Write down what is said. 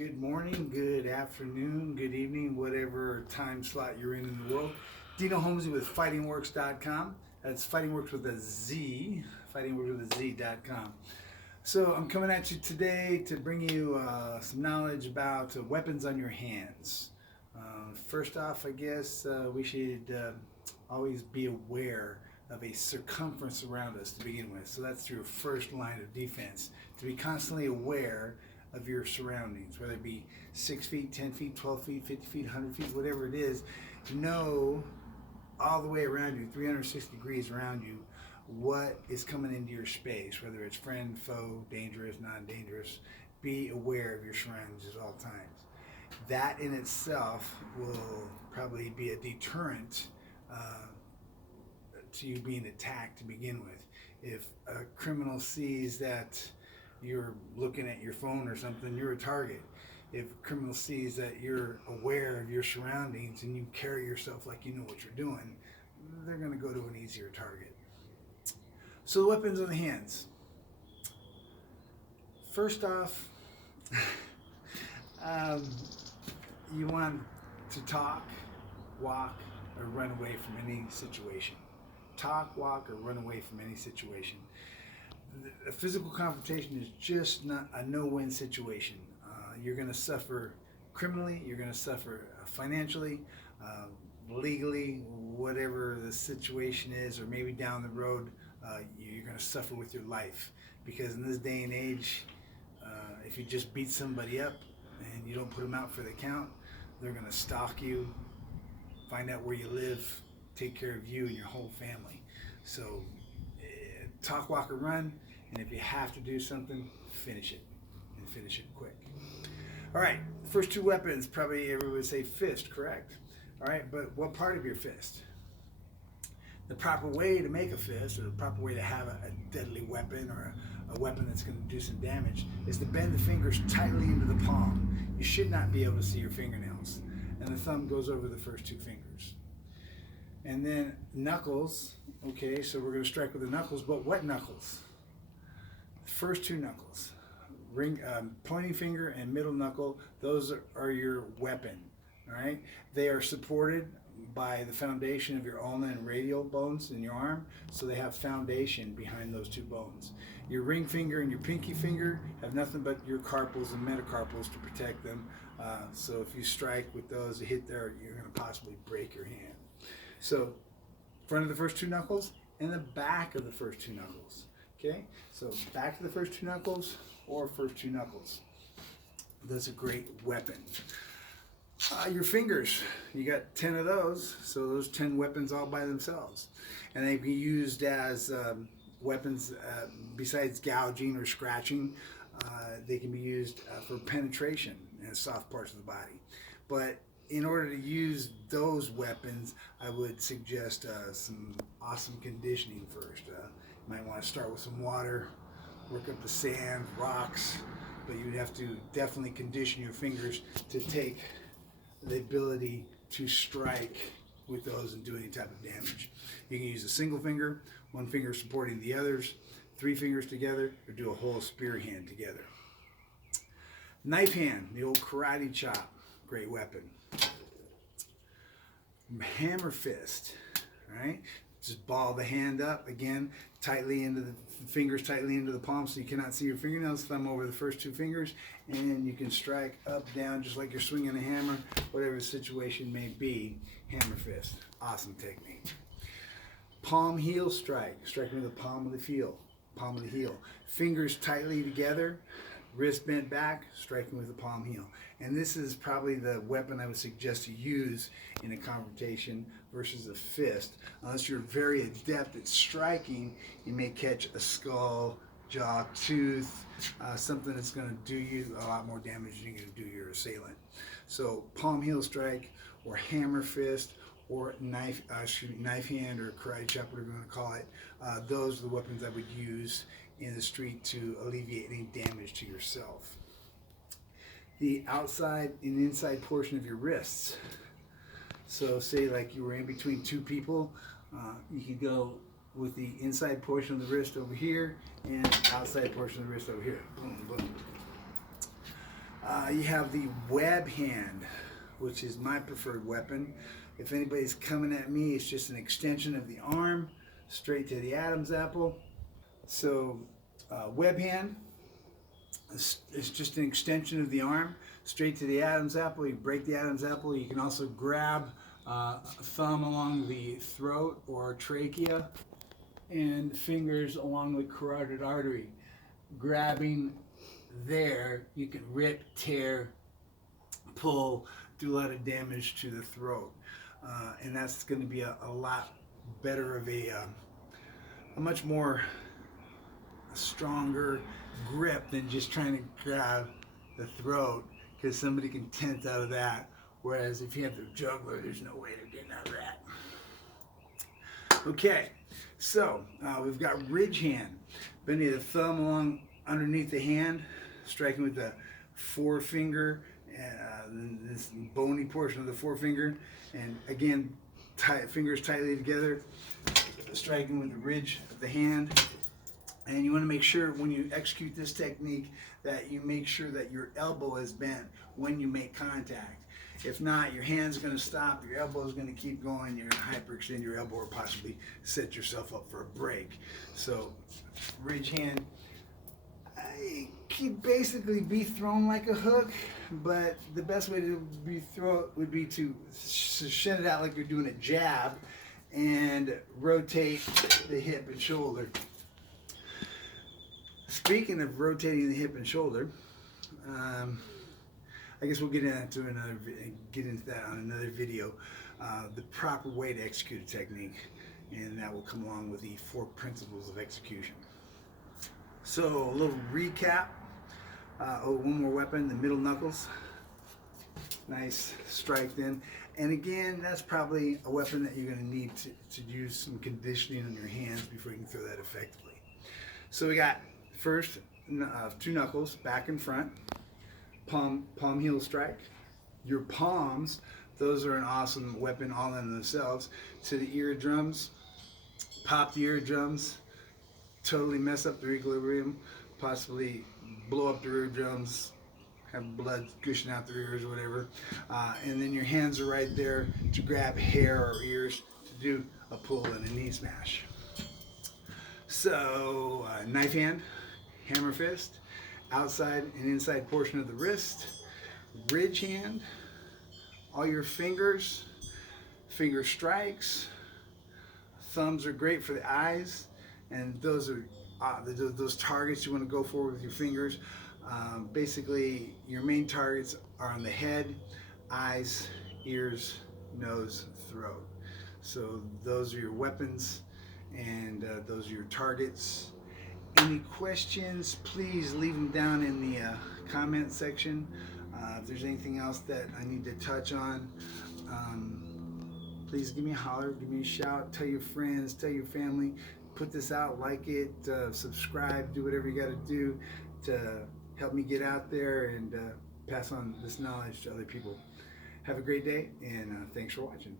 Good morning, good afternoon, good evening, whatever time slot you're in the world. Dino Holmesy with FightingWorks.com. That's FightingWorks with a Z, FightingWorksWithAZ.com. So I'm coming at you today to bring you some knowledge about weapons on your hands. First off, I guess we should always be aware of a circumference around us to begin with. So that's your first line of defense, to be constantly aware of your surroundings, whether it be 6 feet, 10 feet, 12 feet, 50 feet, 100 feet, whatever it is. Know all the way around you, 360 degrees around you, what is coming into your space, whether it's friend, foe, dangerous, non-dangerous. Be aware of your surroundings at all times. That in itself will probably be a deterrent to you being attacked to begin with. If a criminal sees that you're looking at your phone or something, you're a target. If a criminal sees that you're aware of your surroundings and you carry yourself like you know what you're doing, they're going to go to an easier target. So the weapons on the hands. First off, you want to talk, walk, or run away from any situation. Talk, walk, or run away from any situation. A physical confrontation is just not a no-win situation. You're going to suffer criminally, you're going to suffer financially, legally, whatever the situation is, or maybe down the road, you're going to suffer with your life. Because in this day and age, if you just beat somebody up and you don't put them out for the count, they're going to stalk you, find out where you live, take care of you and your whole family. So talk, walk, or run, and if you have to do something, finish it, and finish it quick. All right, first two weapons, probably everyone would say fist, correct? All right, but what part of your fist? The proper way to make a fist, or the proper way to have a deadly weapon, or a weapon that's going to do some damage, is to bend the fingers tightly into the palm. You should not be able to see your fingernails, and the thumb goes over the first two fingers. And then knuckles, okay, so we're going to strike with the knuckles, but what knuckles? First two knuckles, pointing finger and middle knuckle, those are your weapon, all right? They are supported by the foundation of your ulnar and radial bones in your arm, so they have foundation behind those two bones. Your ring finger and your pinky finger have nothing but your carpals and metacarpals to protect them, so if you strike with those, you hit there, you're going to possibly break your hand. So, front of the first two knuckles and the back of the first two knuckles. Okay? So, back of the first two knuckles or first two knuckles. That's a great weapon. Your fingers, you got 10 of those, so those 10 weapons all by themselves. And they can be used as weapons besides gouging or scratching. They can be used for penetration in soft parts of the body. But in order to use those weapons, I would suggest some awesome conditioning first. You might want to start with some water, work up the sand, rocks, but you'd have to definitely condition your fingers to take the ability to strike with those and do any type of damage. You can use a single finger, one finger supporting the others, 3 fingers together, or do a whole spear hand together. Knife hand, the old karate chop, great weapon. Hammer fist, right? Just ball the hand up again, tightly into the fingers, tightly into the palm, so you cannot see your fingernails. Thumb over the first two fingers, and you can strike up, down, just like you're swinging a hammer, whatever the situation may be. Hammer fist, awesome technique. Palm heel strike, striking with the palm of the heel, fingers tightly together, wrist bent back, striking with the palm heel. And this is probably the weapon I would suggest to use in a confrontation versus a fist. Unless you're very adept at striking, you may catch a skull, jaw, tooth, something that's going to do you a lot more damage than you're going to do your assailant. So palm heel strike, or hammer fist, or knife hand, or karate chop, whatever you want to call it. Those are the weapons I would use in the street to alleviate any damage to yourself. The outside and inside portion of your wrists. So say like you were in between two people, you could go with the inside portion of the wrist over here and outside portion of the wrist over here. Boom, boom. You have the web hand, which is my preferred weapon. If anybody's coming at me, it's just an extension of the arm straight to the Adam's apple. So web hand is just an extension of the arm straight to the Adam's apple. You break the Adam's apple. You can also grab a thumb along the throat or trachea and fingers along the carotid artery. Grabbing there, you can rip, tear, pull, do a lot of damage to the throat. And that's going to be a lot better of a much more stronger grip than just trying to grab the throat, because somebody can tense out of that. Whereas if you have the jugular, there's no way of getting out of that. Okay, so we've got ridge hand, bending the thumb along underneath the hand, striking with the forefinger, this bony portion of the forefinger, and again, fingers tightly together, striking with the ridge of the hand. And you want to make sure when you execute this technique that you make sure that your elbow is bent when you make contact. If not, your hand's going to stop, your elbow is going to keep going, you're going to hyperextend your elbow or possibly set yourself up for a break. So, ridge hand can basically be thrown like a hook, but the best way to throw it would be to send it out like you're doing a jab and rotate the hip and shoulder. Speaking of rotating the hip and shoulder, I guess we'll get into that on another video. The proper way to execute a technique, and that will come along with the 4 principles of execution. So a little recap. One more weapon, the middle knuckles. Nice strike then. And again, that's probably a weapon that you're going to need to use some conditioning on your hands before you can throw that effectively. So we got first 2 knuckles, back and front. Palm heel strike. Your palms, those are an awesome weapon all in themselves. To the eardrums, pop the eardrums, totally mess up their equilibrium, possibly blow up their eardrums, have blood gushing out their ears or whatever. And then your hands are right there to grab hair or ears to do a pull and a knee smash. So knife hand, hammer fist, outside and inside portion of the wrist, ridge hand, all your fingers, finger strikes. Thumbs are great for the eyes, and those are those targets you want to go for with your fingers. Basically, your main targets are on the head, eyes, ears, nose, throat. So those are your weapons, and those are your targets. Any questions, please leave them down in the comment section. If there's anything else that I need to touch on, please give me a holler, give me a shout, tell your friends, tell your family, put this out, like it, subscribe, do whatever you got to do to help me get out there and pass on this knowledge to other people. Have a great day, and thanks for watching.